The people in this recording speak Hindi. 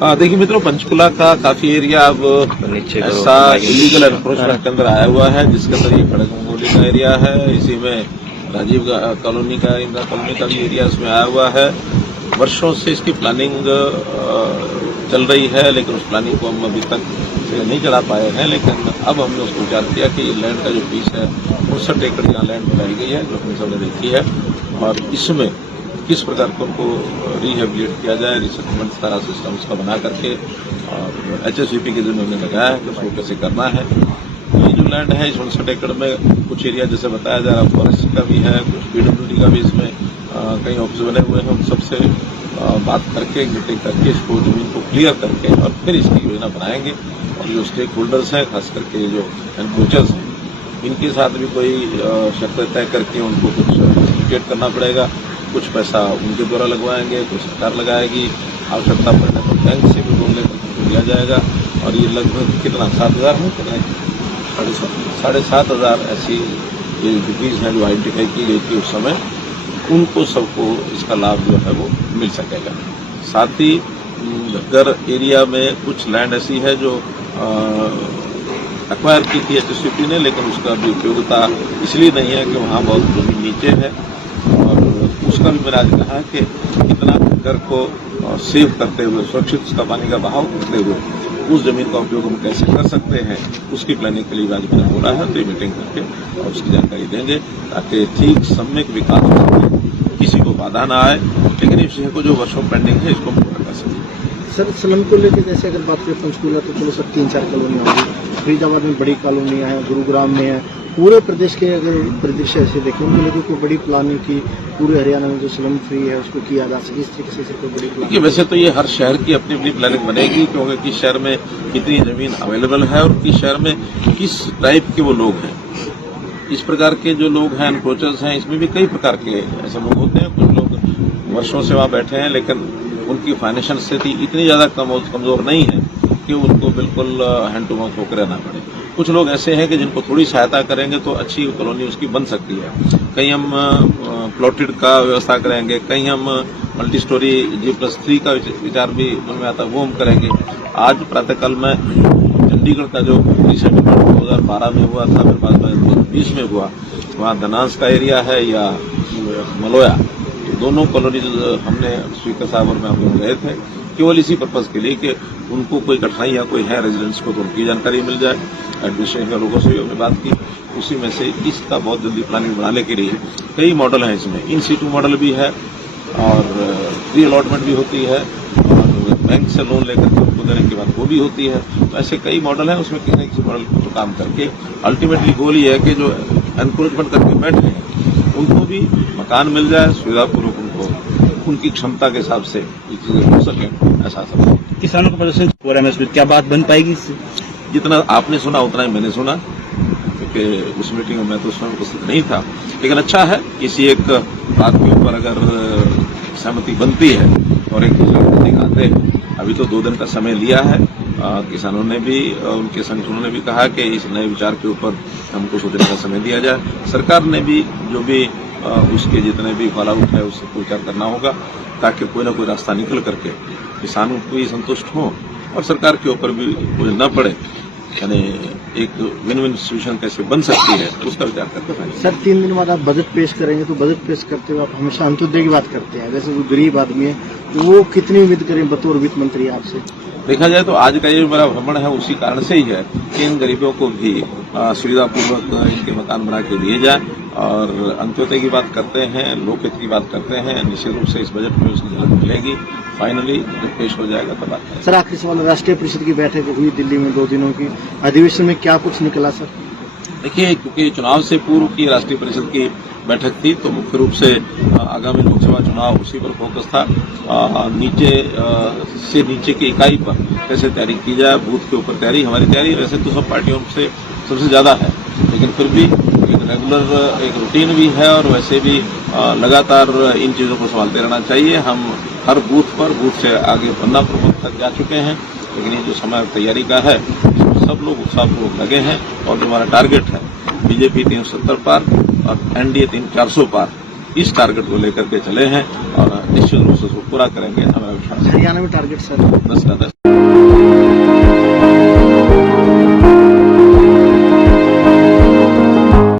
देखिए मित्रों, पंचकुला का काफी एरिया अब ऐसा इलीगल एनक्रोचमेंट के अंदर आया हुआ है, जिसके अंदर ये खड़गंगोली का एरिया है, इसी में राजीव कॉलोनी का, इंदिरा कॉलोनी का भी एरिया इसमें आया हुआ है। वर्षों से इसकी प्लानिंग चल रही है, लेकिन उस प्लानिंग को हम अभी तक नहीं चला पाए हैं। लेकिन अब हमने उसको विचार किया कि लैंड का जो पीस है 69 एकड़ यहाँ लैंड बनाई गई है, जो हमने सबने देखी है, और इसमें किस प्रकार को उनको रिहेबिलिट किया जाए, रिसेटलमेंट सारा सिस्टम उसका बना करके और HSVP के जिन्होंने लगाया है कि उसको कैसे करना है। ये जो लैंड है 69 एकड़ में कुछ एरिया जैसे बताया जा रहा है फॉरेस्ट का भी है, कुछ PWD का भी इसमें कई ऑफिस बने हुए हैं। उन सबसे बात करके मीटिंग करके इसको जमीन को क्लियर करके और फिर इसकी योजना बनाएंगे। और जो स्टेक होल्डर्स हैं, खास करके जो एनक्रोचर्स हैं, इनके साथ भी कोई शर्त तय करके उनको कुछ सर्टिफिकेट करना पड़ेगा। कुछ पैसा उनके द्वारा लगवाएंगे, कुछ सरकार लगाएगी, आवश्यकता पड़ने पर बैंक से भी लोन लेकर उनको दिया जाएगा। और ये लगभग कितना 7,000 है, कितना 7,500 ऐसी ये डिग्रीज हैं जो आइडेंटिफाई की गई थी उस समय, उनको सबको इसका लाभ जो है वो मिल सकेगा। साथ ही घग्गर एरिया में कुछ लैंड ऐसी है जो एक्वायर की थी HSVP ने, लेकिन उसका भी उपयोगिता इसलिए नहीं है कि वहाँ बहुत जमीन नीचे है, और उसका भी मैंने आज कहा है कि कितना घग्गर को सेव करते हुए, सुरक्षित उसका पानी का बहाव करते हुए उस जमीन का उपयोग हम कैसे कर सकते हैं, उसकी प्लानिंग के लिए आज मैंने बोला है। तो ये मीटिंग करके और उसकी जानकारी देंगे ताकि ठीक सम्यक विकास हो सके, किसी को बाधा ना आए, लेकिन इस विषय को जो वर्षों पेंडिंग है इसको पूरा कर सकें। सर, स्लम को लेकर जैसे अगर बात करें पंचकुला तो चलो सर 3-4 कॉलोनियाँ होंगी, फरीदाबाद में बड़ी कॉलोनियाँ हैं, गुरुग्राम में है, पूरे प्रदेश के अगर परिदृश्य ऐसे देखें उनके लेकर कोई बड़ी प्लानिंग की पूरे हरियाणा में जो स्लम फ्री है उसको किया जा सके, इस तरीके से कोई बड़ी प्लानिंग। वैसे तो ये हर शहर की अपनी अपनी प्लानिंग बनेगी, क्योंकि किस शहर में कितनी जमीन अवेलेबल है और किस शहर में किस टाइप के वो लोग हैं। इस प्रकार के जो लोग हैं एनक्रोचर्स हैं, इसमें भी कई प्रकार के ऐसे लोग होते हैं। कुछ लोग वर्षों से वहाँ बैठे हैं, लेकिन उनकी फाइनेंशियल स्थिति इतनी ज्यादा कमजोर नहीं है कि उनको बिल्कुल हैंड टू माउथ होकर रहना पड़े। कुछ लोग ऐसे हैं कि जिनको थोड़ी सहायता करेंगे तो अच्छी कॉलोनी उसकी बन सकती है। कहीं हम प्लॉटेड का व्यवस्था करेंगे, कहीं हम मल्टी स्टोरी G+3 का विचार भी मन में आता है, वो हम करेंगे। आज प्रातःकाल में चंडीगढ़ का जो रिसेटलमेंट 2012 में हुआ था, फिर बाद में 2020 में हुआ, वहाँ धनास का एरिया है या मलोया, दोनों कॉलोनीज हमने स्पीकर साहब और मैं हम लोग गए थे केवल इसी पर्पज के लिए कि उनको कोई कठिनाई या कोई है रेजिडेंट्स को तो उनकी जानकारी मिल जाए। एडमिनिस्ट्रेशन के लोगों से भी हमने बात की, उसी में से इसका बहुत जल्दी प्लानिंग बनाने के लिए कई मॉडल हैं। इसमें इन सीटू मॉडल भी है और प्री अलॉटमेंट भी होती है, और बैंक से लोन लेकर के उनको देने के बाद वो भी होती है। तो ऐसे कई मॉडल हैं, उसमें किसी न किसी मॉडल पर काम करके अल्टीमेटली गोल ये है कि जो एनक्रोचमेंट करके बैठ गए उनको भी मकान मिल जाए, सुविधापूर्वक उनको उनकी क्षमता के हिसाब से ये चीजें हो सके, ऐसा सब। किसानों का प्रदर्शन हो रहा है, मैं क्या बात बन पाएगी इससे? जितना आपने सुना उतना ही मैंने सुना, क्योंकि उस मीटिंग में मैं तो उसमें उपस्थित नहीं था। लेकिन अच्छा है, किसी एक बात के ऊपर अगर सहमति बनती है और एक दूसरे को नजदीक आते हैं। अभी तो 2 दिन का समय लिया है, किसानों ने भी, उनके संगठनों ने भी कहा कि इस नए विचार के ऊपर हमको सोचने का समय दिया जाए। सरकार ने भी जो भी उसके जितने भी फॉल आउट है उसको विचार करना होगा, ताकि कोई ना कोई रास्ता निकल करके किसानों को भी संतुष्ट हो और सरकार के ऊपर भी बोझ न पड़े। यानी एक विन विन सिचुएशन कैसे बन सकती है उसका विचार करते हैं। सर, 3 दिन बाद आप बजट पेश करेंगे, तो बजट पेश करते हुए आप हमेशा अंत्योदय की बात करते हैं। वैसे जो गरीब आदमी है तो वो कितनी उम्मीद करें बतौर वित्त मंत्री आपसे? देखा जाए तो आज का ये मेरा भ्रमण है उसी कारण से ही है कि इन गरीबों को भी सुविधापूर्वक इनके मकान बना के दिए जाए। और अंत्योदय की बात करते हैं, लोकहित की बात करते हैं, निश्चित रूप से इस बजट में उसकी झलक मिलेगी। फाइनली जब पेश हो जाएगा तब बात है। सर, आखिरी सवाल, राष्ट्रीय परिषद की बैठक हुई दिल्ली में 2 दिनों की, अधिवेशन में क्या कुछ निकला सर? देखिए, क्योंकि चुनाव से पूर्व की राष्ट्रीय परिषद की बैठक थी, तो मुख्य रूप से आगामी लोकसभा चुनाव उसी पर फोकस था। नीचे से नीचे की इकाई पर कैसे तैयारी की जाए, बूथ के ऊपर तैयारी, हमारी तैयारी वैसे तो सब पार्टियों से सबसे ज्यादा है, लेकिन फिर भी एक रेगुलर एक रूटीन भी है और वैसे भी लगातार इन चीजों को संभालते रहना चाहिए। हम हर बूथ से आगे 15 प्रमुख तक जा चुके हैं, लेकिन ये जो समय तैयारी का है इसमें सब लोग उत्साहपूर्वक लगे हैं। और जो हमारा टारगेट है बीजेपी 370 पार और NDA 400 पार, इस टारगेट को लेकर के चले हैं और निश्चित रूप से उसको पूरा करेंगे, हमारा विश्वास है। हरियाणा में टारगेट सर 10 का 10।